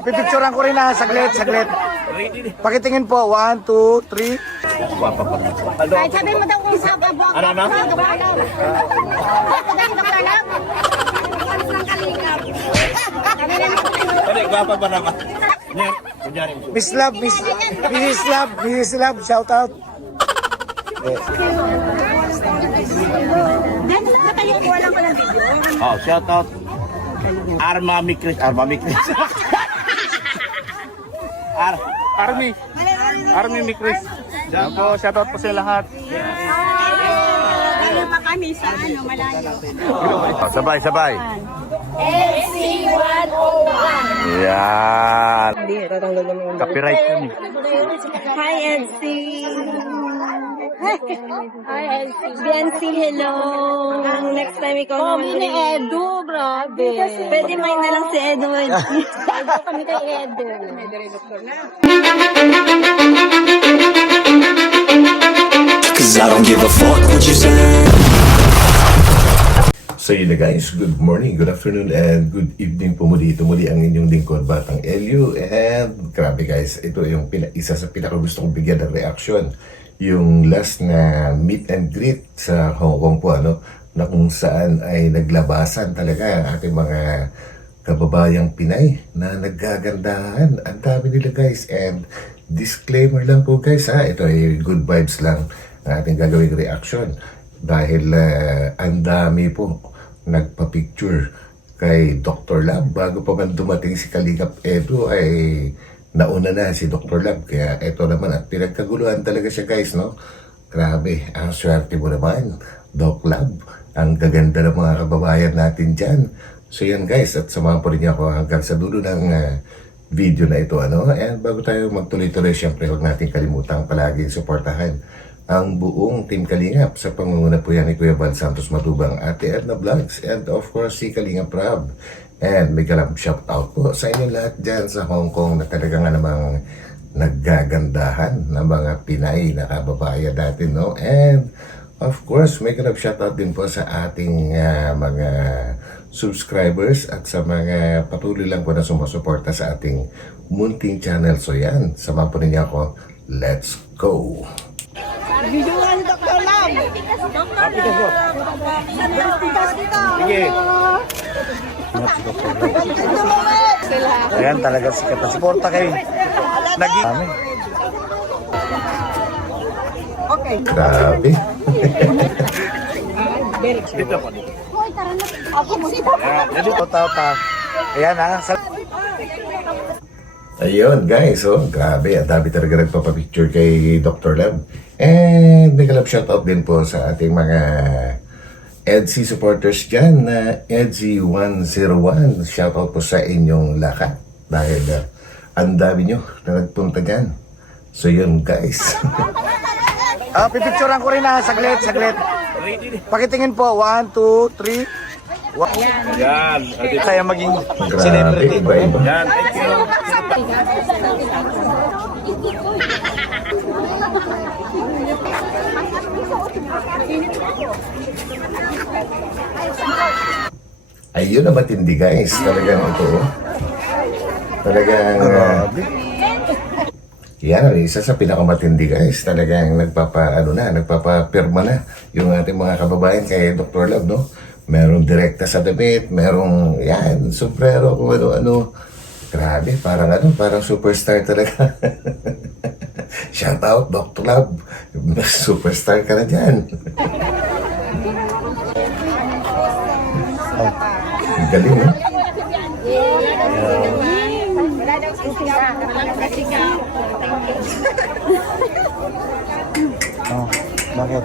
Pipicturean ko rin na. Saglit. Pakitingin po. 1, 2, 3. Kahit sabihin mo daw kung sa abang. Ano na? Gwapa ba naman? Miss Love, shout out. Walang ko ng video. Oh, shout out. Army Chris. Army mi Chris. Yan po, shout out po sa lahat. Lalo pa kami sa malayo. Sabay. LC101. Yan. Copyright yun eh. Hi, LC. Hi, LC. BNC, hello. Next time ikaw naman. Kami ni Edu, grabe. Pwede may na lang si Edu. Edu kami kay Edu. Cause I don't give a fuck what you say. So yun na guys, good morning, good afternoon, and good evening po muli. Ito muli ang inyong lingkod, Batang Elio. And grabe guys, ito yung isa sa pinaka gusto kong bigyan ng reaction. Yung last na meet and greet sa Hong Kong po, na kung saan ay naglabasan talaga ang ating mga kababayang Pinay na naggagandahan. Ang dami nila guys. And disclaimer lang po guys, ito ay good vibes lang ang ating gagawing reaction. Dahil ang dami po nagpa-picture kay Dr. Lab. Bago pa man dumating si Kalingap Edu ay nauna na si Dr. Lab. Kaya ito naman at pinagkaguluhan talaga siya guys, no? Grabe, ang swerte mo naman, Doc Lab. Ang gaganda ng mga kababayan natin dyan. So yan guys, at samahan po rin niyo ako hanggang sa dulo ng video na ito, And bago tayo magtuloy-tuloy, syempre huwag natin kalimutang palagi suportahan ang buong Team Kalingap sa pangunguna po yan ni Kuya Bal Santos Matubang, Ate Edna Vlogs, and of course si Kalingap Rab. And may kalab shout out po sa inyo lahat dyan sa Hong Kong na talaga nga namang naggagandahan ng mga Pinay na kababayan natin, And of course may kalab shout out din po sa ating mga subscribers at sa mga patuloy lang po na sumusuporta sa ating munting channel. So yan, samahan po ninyo ako. Let's go! Video nga ni Dr. Lam. Sige. Ayan talaga sikat na suporta kayo. Naging Okay. Grabe! Ayan Ayun guys, grabe, ang dami talaga nagpapapicture kay Dr. Lab. And may kalab shoutout din po sa ating mga EDC supporters dyan na EDC101. Shoutout po sa inyong lahat dahil ang dami nyo na nagpunta dyan. So yun guys. Pipicturean ko rin na. Saglit. Pakitingin po. 1, 2, 3. Yan. Kaya maging Grabe, iba-iba. Yan, thank you. Ayun na matindi guys. Talagang ito. Talagang yan, isa sa pinakamatindi guys. Talagang nagpapapirma na yung ating mga kababayan kay Dr. Lab, Merong direkta sa damit, merong yan, sombrero, kung ano-ano. Grabe, parang superstar talaga. Shout out, Dr. Lab. Superstar ka na dyan. Ang galing, Wala daw sisiga. Walang kasiga. Bakit?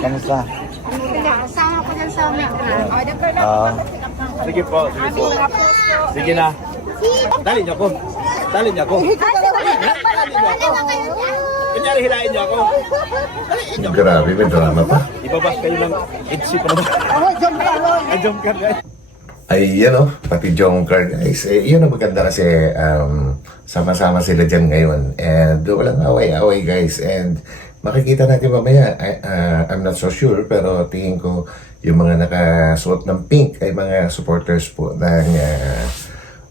Kamusta? Sama ko dyan sa Dr. Lam. Sige po. Sige na. Dali niyo ako. Kunyari, hilain niyo ako. Grabe, may drama pa. Ibabas kayo ng EDC pa naman. Ay, jump car guys. Ay, pati Jongkar guys. Yun ang maganda kasi sama-sama sila dyan ngayon. And walang away-away guys. And makikita natin mamaya, I'm not so sure, pero tingin ko Yung mga nakasuot ng pink ay mga supporters po ng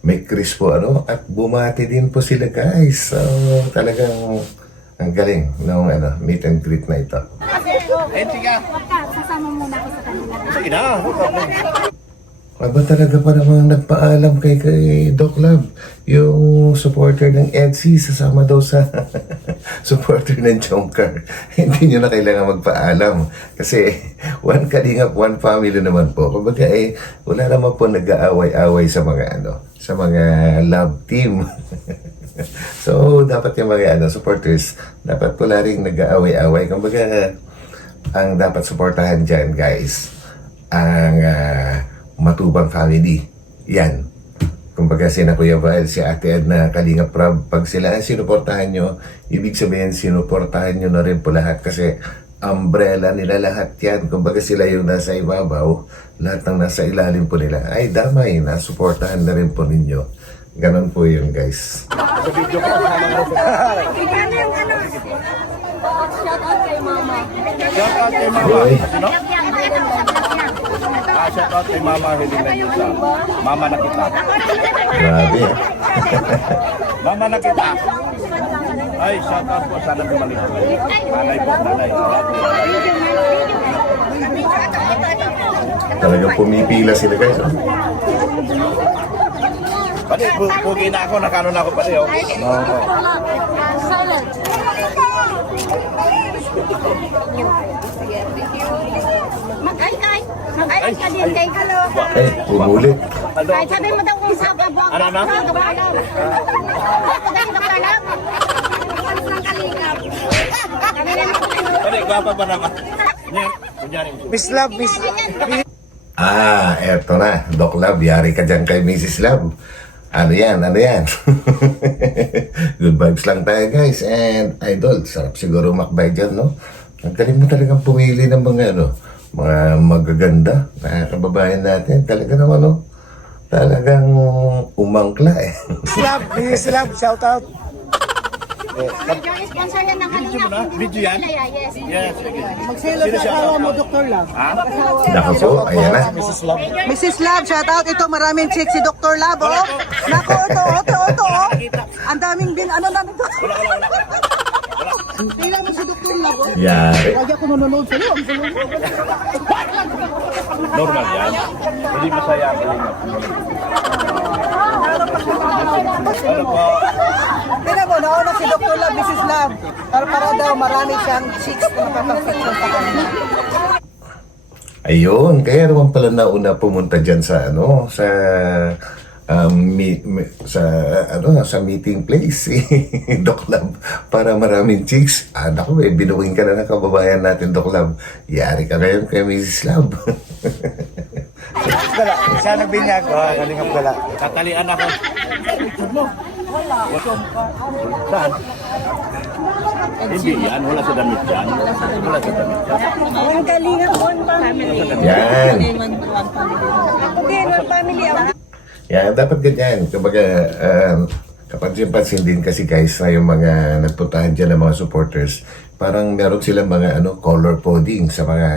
may Chris po, ano, at bumati din po sila, guys. So, talagang ang galing ng meet and greet na ito. Sasama muna ako sa kanila. Sige na, no problem. Aba talaga pa namang nagpaalam kay Doc Love. Yung supporter ng EDSI sasama daw sa supporter ng Jomcar. Hindi nyo na kailangan magpaalam. Kasi one kalingap, one family naman po. Kumbaga wala naman po nag-aaway-away sa mga sa mga love team. So dapat yung mga supporters, dapat wala rin nag-aaway-away. Kumbaga ang dapat suportahan dyan, guys, ang Matubang family. Yan. Kumbaga sina Kuya Val, si Ate Edna, Kalingap Prab, pag sila ang sinuportahan nyo, ibig sabihin sinuportahan nyo na rin po lahat kasi umbrella nila lahat yan. Kumbaga sila yung nasa ibabaw, lahat ng nasa ilalim po nila. Ay damay, nasuportahan na rin po ninyo. Ganon po yun, guys. Sa video ko, Shout out kay mama. shout out kay Mama. Hoy. Sino? Shout out kay Mama Helena Yusa. Mama na kita. Grabe. Mama na kita. Ay, shout out po. Sana bumalik po. Nanay po, nanay. Talagang pumipila sila, guys. Pati, pugi na ako. Nakano na ako pati. Oh. Silent. Mag-ay-ay. Mag-ay ka din kay Kalo. Ay, umulit. Ano? Kahit sabi mo daw kung sa babo. Ano na? Ako dahil nakalam. Alis ng kalingap. Pati, gwapa ba naman? Kunyari. Miss Love, Miss... Eto na. Doc Love, yari ka dyan kay Mrs. Love. Ano yan? Good vibes lang tayo, guys. And idol, sarap siguro makbay dyan, no? Ang galing mo talagang pumili ng mga, mga magaganda na kababayan natin. Talaga naman, no? Talagang umangkla, eh. Miss Love, Miss Love, shout out. Medyo sponsor yan ng Video mo na? kalingap. Video yan? Yes. Yes, sige. Magsilo sa asawa mo, Dr. Love. Ha? Nako po, ayan na. Mrs. Love. Mrs. Love, shout out. Ito, maraming chick si Dr. Love, oh. Nako, ito, oh. Ang daming ano na nito. Tingnan mo si Dr. Love, oh. Yari. Lagi ako nanonood sa'yo. Ang gulo mo. Normal yan. Hindi masaya ang kalingap. Ano po? Tingnan mo, nauna si Dr. Love, Mrs. Love. Para daw, marami siyang chicks na nakapag-fiction sa kanila. Ayun, kaya naman pala nauna pumunta dyan sa sa meeting place si Doc Love para maraming chicks. Naku, binuking ka na ng kababayan natin, Doc Love. Yari ka ngayon kay Mrs. Love. Dala, siya nagbinyag. Kalingap dala. Tatalian ako. Saan? Hindi yan. Wala sa damit yan. Wala sa damit yan. Ang kalingap one family. Yan. Ako din, one family. Yan, dapat ganyan. Kumbaga, kapansin-pansin din kasi guys na yung mga nagpuntahan dyan ng mga supporters, parang meron silang mga color coding sa mga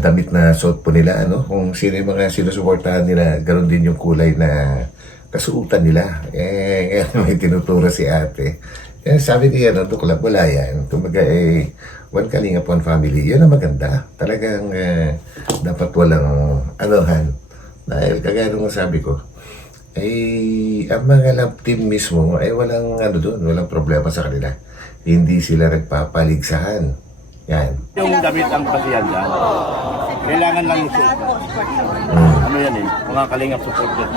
damit na suot po nila. Kung sino yung mga sinusuportahan nila, ganoon din yung kulay na kasuotan nila. May tinuturo si ate. Sabi niya, Doc Love, wala yan. Kumbaga, one kalingap, one family. Yun ang maganda. Talagang dapat walang anuhan. Dahil kagaya nung sabi ko, ang mga love team mismo ay walang doon, walang problema sa kanila. Hindi sila nagpapaligsahan. Yan. Yung damit ang kasiyan dyan. Kailangan lang yung suot. Ano yan eh? Mga kalingap support dyan.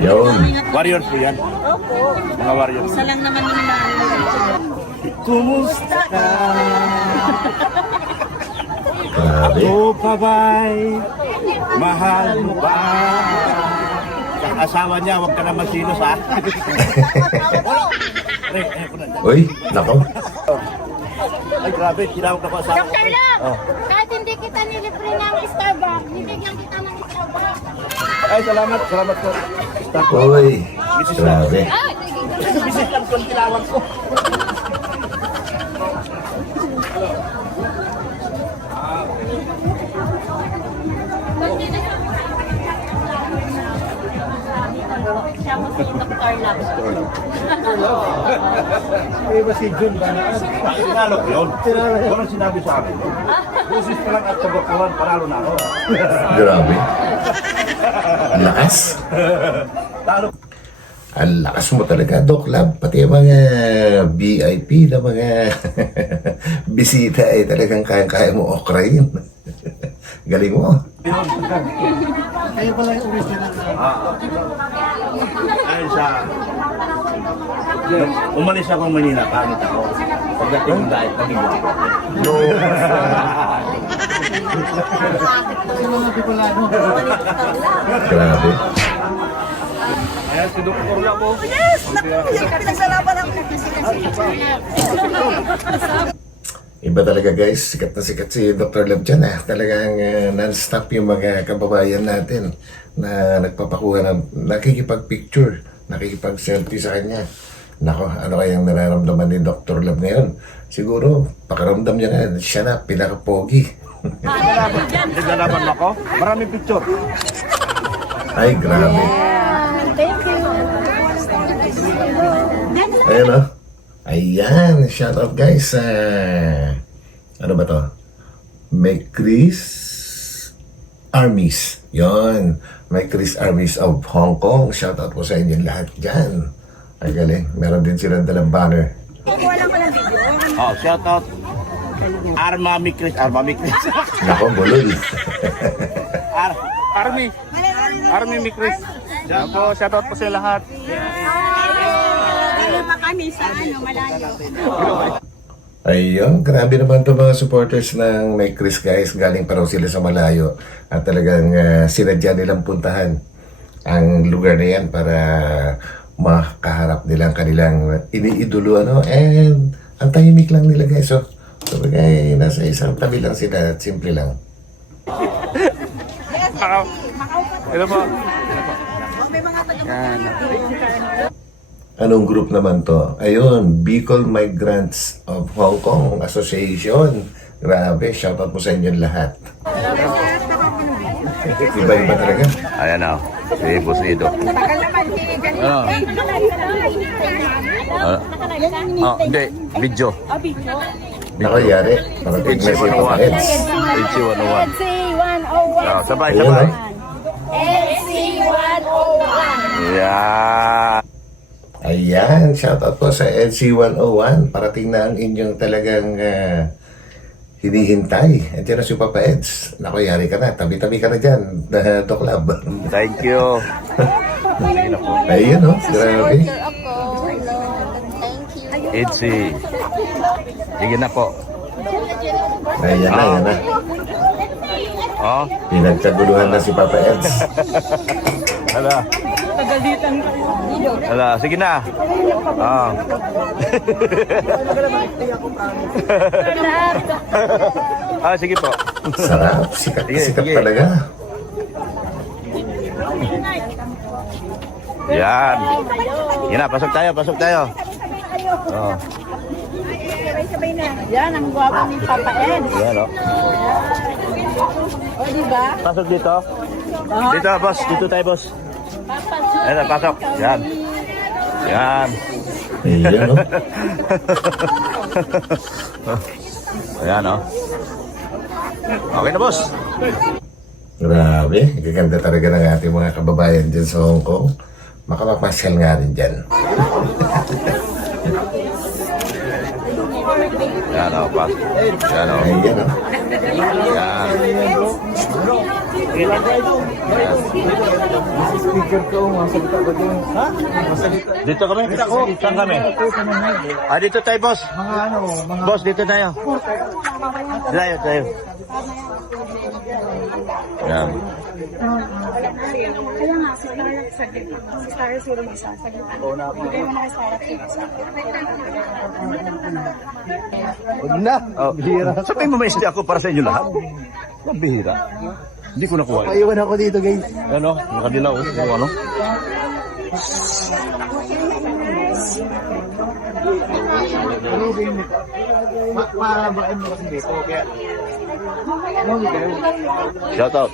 Yun. Warriors po yan. Mga warriors. Isa lang naman yung naalala. Kumusta ka? Grabe. O kabay, mahal mo ba? Ang asawa niya, huwag ka naman sinos ha. Uy, nako. Ay grabe, tinawag na ko asawa ko. Dr. Love, kahit hindi kita nilibre ng Starbucks, nibigyan kita ng Starbucks. Ay salamat po. Uy, grabe. Bisis lang ko ang tinawag ko. Siya mo si Dr. Lab. Tinalo ko yun. Walang sinabi sa akin. Busis pa lang at kabakuhan, panalo na ako. Grabe. Ang lakas. Talo. Ang lakas mo talaga, Doc Lab. Pati yung mga VIP na mga bisita ay talagang kaya-kaya mo okrayin. Galing mo. Dahil sa... Umalis ako ng Manila, pangit ako. Pagdating ng diet, naging ako. No. Grabe. Ayan, si Dr. Labo. Pinagsarapan ang Iba talaga guys, sikat na sikat si Dr. Lab dyan ah. Talagang non-stop yung mga kababayan natin na nagpapakuha ng nakikipag-picture, nakikipag-selfie sa kanya. Nako, ano kayang nararamdaman ni Dr. Lab ngayon? Siguro, pakaramdam niya nga, siya na, pinaka-pogi. Naglalaban mo ako? Maraming picture. Ay, grabe. Thank you. Ayan o. Ayan, shout out guys. Ano ba to? May Chris Armies. Yon. May Chris Armies of Hong Kong. Shout out po sa inyo lahat dyan. Ay galing. Meron din silang dalang banner. Oh, shout out. Army Chris. Nako, bulol. Army Mi Chris. Shout out po sa lahat. Kaya pa kami sa malayo. Ayun, grabe naman to mga supporters ng May Chris guys. Galing pa raw sila sa malayo. At talagang sinadya nilang puntahan ang lugar na yan para makaharap nilang kanilang iniidolo. Ano? And ang tahimik lang nila guys. So, sabagay, nasa isang tabi lang sila at simple lang. Ito po. Anong group naman to? Ayun, Bicol Migrants of Hong Kong Association. Grabe, shoutout po sa inyo lahat. Iba-iba talaga. Ayan o. Si Boss Ido. Hindi. Video. Nakayari, parating na si Papa Eds. HC 101. SC 101. Sabay, Ayun, sabay. SC 101. Yeah. Ayan, shoutout po sa LC101. Parating na ang inyong talagang hinihintay. Andiyan na si Papa Eds. Naku, yari ka na. Tabi-tabi ka na dyan, Doc Lab. Thank you. Ayun, oh, grabe. HC. Sige na po. Ayan na, ayan na. Oh. Pinagkaguluhan na si Papa Eds. Hala. Hala, sige na. Ah. Sige po. Sarap, sikat na Sige, sikat sige. talaga. Yan. Yan na, pasok tayo, pasok tayo. Oh. Yan, ang guwapo ni Papa Ed. Yan, oh. O, diba? Pasok dito. Dito, boss. Dito tayo, boss. Ayan, pasok. Yan. Yan. Ayan, oh. Ayan, oh. Okay na, boss. Grabe, gaganda talaga ng ating mga kababayan dyan sa Hong Kong. Makapapasal nga rin dyan. Yan, oh, pas. Yan, oh. Ayan, oh. Yan. Dito kami? Saan kami? Dito tayo, boss. Boss, dito tayo. Tayo. Yan. Kaya nga, si Star Zero isa. Bigay mo na kay Star Zero. Huwag na. Oh, bihira. Sabihin mo may isli ako para sa inyo lahat. Bihira. Hindi ko nakuha. Paiwan ako dito guys. Ano? Nakadilaw. Ano? Shout out.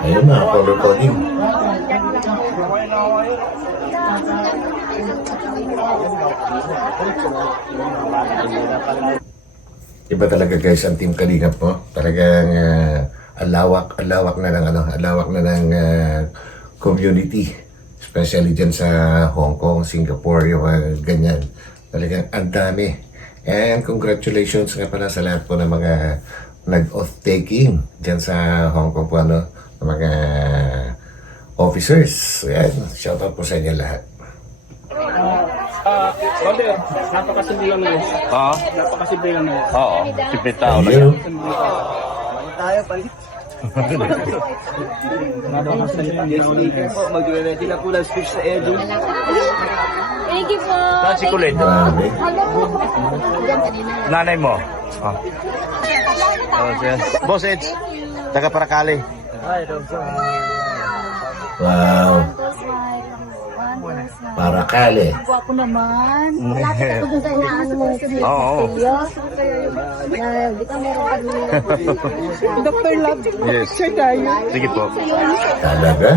Ayun mga color coding. Iba talaga guys ang Team Kalingap mo. Talagang alawak na ng alawak na ng community. Especially dyan sa Hong Kong, Singapore, yung ganyan. Talagang ang dami. And congratulations nga pala sa lahat po ng mga nag-oath-taking dyan sa Hong Kong po, ng mga officers. Ayan, shoutout po sa inyo lahat. Napakasimple lang yun. Oo. Napakasimple lang yun. Oo. Simple tao lang Ayun. yan. Tayo, palit. Mag-ready na po ng speech sa Edu. Thank you po. Saan si Kulit? Grabe. Nanay mo? Oh. Boss Eds, taga Paracali. Wow. Paracali. Ako naman. Malapit ako dun sa inaano mo. Oo. Di ka meron kami. Dr. Love, Yes. picture tayo. Sige po. Talaga?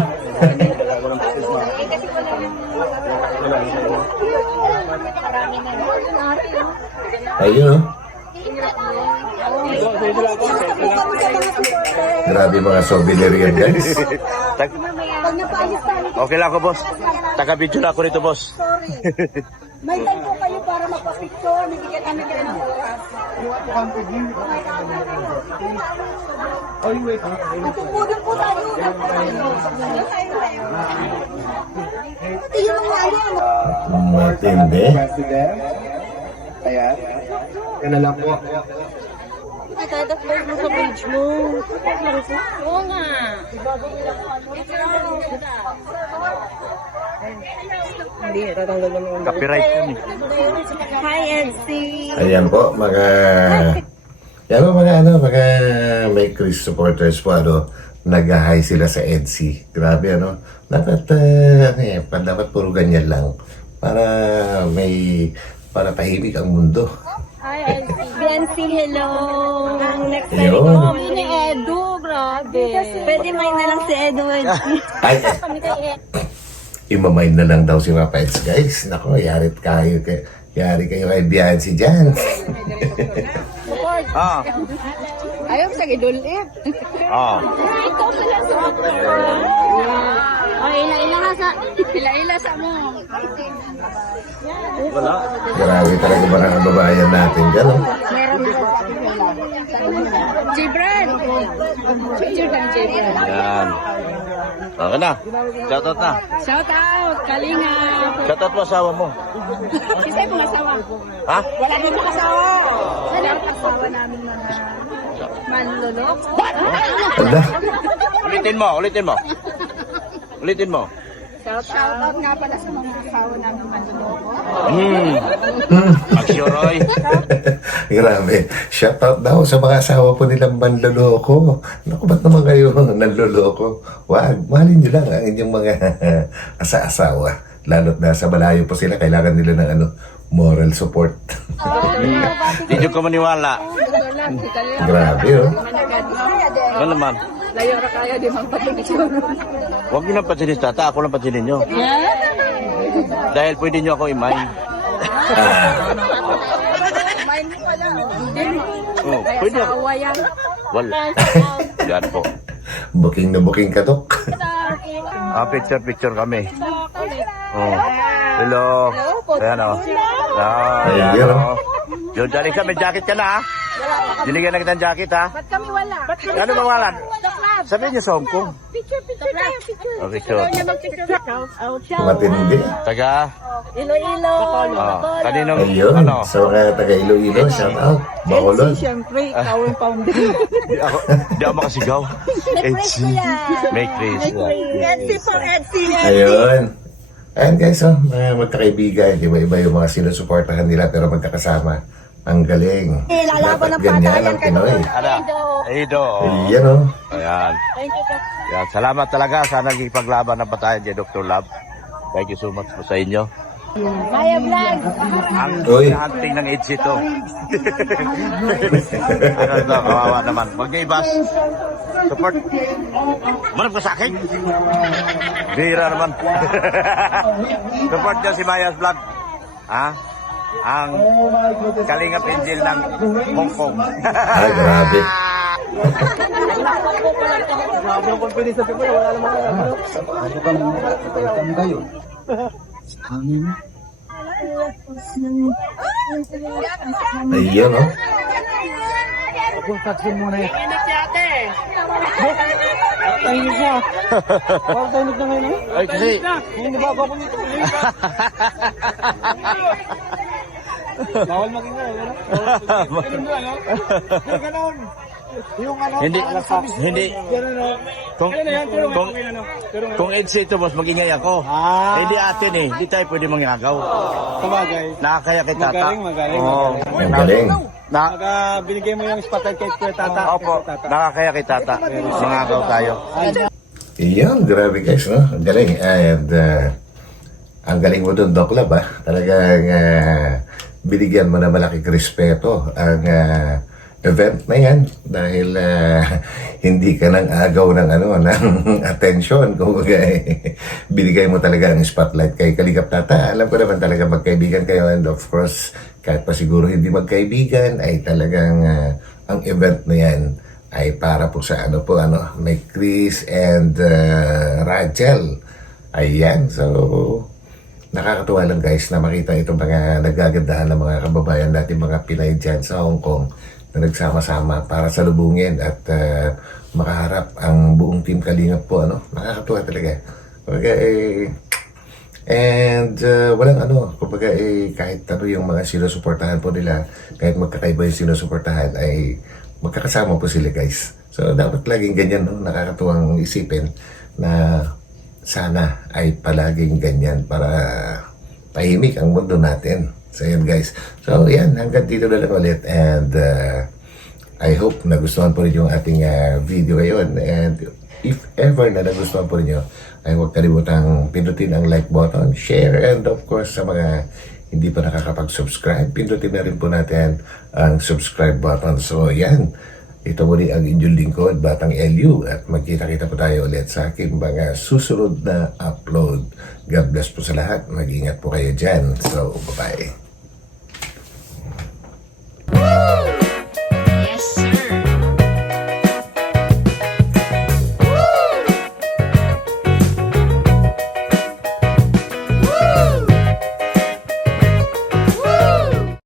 Ayun, oh. Grabe mga souvenir yan, guys. Okay lang ako, boss. Taga-video na ako rito, boss. May time po kayo para magpa-picture. Bibigyan kami kayo ng oras. Matupudin po tayo. Tingnan mo yan. Matindi. Ayan. Yan na lang po. Itataplay mo sa page mo. Oo nga. Hindi, tatanggal naman yung Copyright yun eh. Hi, NC. Ayan po, mga... Yan po, mga may Chris supporters po, nag-hi sila sa EDC. Grabe, dapat, dapat puro ganyan lang. Para tahimik ang mundo. Hi, NC. BNC, hello. Next time Ayun. ikaw kami ni Edu, grabe. Pwede may na lang si Edu. Ay, Kami kay Edu. imamind na lang daw si Papa Eds, guys. Nako, yari kayo kay Biancy dyan. Ah. Ayaw sa idulit. Ah. Ikaw pala sa Ay, ila-ila sa mo. Wala. Grabe talaga ba ang babayan natin dyan, oh. Gibran. Picture kang Gibran. Yan. Okay na. Shoutout na. Shout out, Kalinga. Shoutout mo asawa mo. Kasi kung asawa. Ha? Wala din mga asawa. Wala ang asawa namin mga manlolok. Ala, Ulitin mo. Ulitin mo. Shout out nga pala sa mga asawa namin manloloko. Aksiyoroy. grabe. Shoutout daw sa mga asawa po nilang manloloko. Naku, ba't naman kayo nanloloko? Wag, mahalin nyo lang ang inyong mga asa-asawa. Lalo't nasa malayo po sila, kailangan nila ng moral support. Hindi nyo ko maniwala. Grabe, oh. Ano naman? Layo ra kaya di mang picture. Huwag nyo lang pansinin tata. Ako lang pansinin nyo. Dahil pwede nyo ako i-mine. Oh, pwede ako. Wala. Yan po. Booking na booking ka, Dok. Picture kami. Oh. Hello. Ayan o. Ayan Ayun, o. Yung jacket ka, may jacket ka na ha. Dinigyan na kitang jacket ha. Ba't kami wala? Ano ba walan? Sabihin niyo sa Hong Kong. Picture tayo, picture. Oh, picture. Matindi. Taga. Iloilo. Kaninong Ayun, ano? sa mga taga Iloilo, shoutout. Bacolod. Siyempre, ikaw ang founder. Di ako makasigaw. Next ko yan. Make Chris. Etsy for Etsy. Ayun. Ayan guys, mga magkakaibigan, iba-iba yung mga sinusuportahan nila pero magkakasama. Ang galing. lalaban Dapat ng ganyan patayan ang ka Pinoy. Ano? Ido. Ayan, oh. Ayan. Thank you po. Yan. Salamat talaga sa nagipaglaban ng patayan kay Dr. Love. Thank you so much po sa inyo. Maya Vlog. Ang Uy. hunting ng AIDS ito. Ano to, kawawa naman. Huwag niyo ibas. Support. Marap ka sa akin? Bira naman. Support nyo si Mayas Vlog. Ha? Ang Kalingap Angel ng Hong Kong. Ay, grabe. Grabe ang confidence sa people. Wala naman ano kayo. Ayan, oh. Pagkaksin muna eh. Tahimik na. Parang tahimik na ngayon eh. Ay, kasi... Hindi ba ako nito? Bawal maging ano? Ganun ba, no? Ganun. Yung ano, Hindi. Kung EDSA ito, boss, magingay ako. Hindi atin eh. Hindi tayo pwede mangagaw. Sabagay. Nakakaya kay tata. Magaling. Oo. Ang galing. Binigay mo yung spotlight kay Kuya Tata. Opo, nakakaya kay tata. Mangagaw tayo. Iyan, grabe guys, no? Ang galing. And ang galing mo doon, Doc Lab, ah. Talagang binigyan mo na malaking respeto ang event na yan dahil hindi ka nang agaw ng ng attention. Kung binigay mo talaga ang spotlight kay Kalingap Tata. Alam ko naman talaga magkaibigan kayo, and of course, kahit pa siguro hindi magkaibigan, ay talagang ang event na yan ay para po sa may Chris and Rachel. Ayan, so nakakatuwa lang guys na makita itong mga nagagandahan ng mga kababayan natin, mga Pinay dyan sa Hong Kong na nagsama-sama para salubungin at makaharap ang buong team Kalingap po. Nakakatuwa talaga. And walang kumbaga kahit yung mga sinusuportahan po nila, kahit magkakaiba yung sinusuportahan, ay magkakasama po sila guys. So dapat laging ganyan, nakakatuwang isipin na sana ay palaging ganyan para tahimik ang mundo natin. So yan guys. So yan, hanggang dito na lang ulit, and I hope nagustuhan po rin yung ating video ngayon, and if ever na nagustuhan po rin nyo, ay huwag kalimutang pindutin ang like button, share, and of course sa mga hindi pa nakakapag-subscribe, pindutin na rin po natin ang subscribe button. So yan, ito muli ang inyong lingkod, Batang Elio, at magkita-kita po tayo ulit sa aking mga susunod na upload. God bless po sa lahat, mag-ingat po kayo dyan. So bye-bye.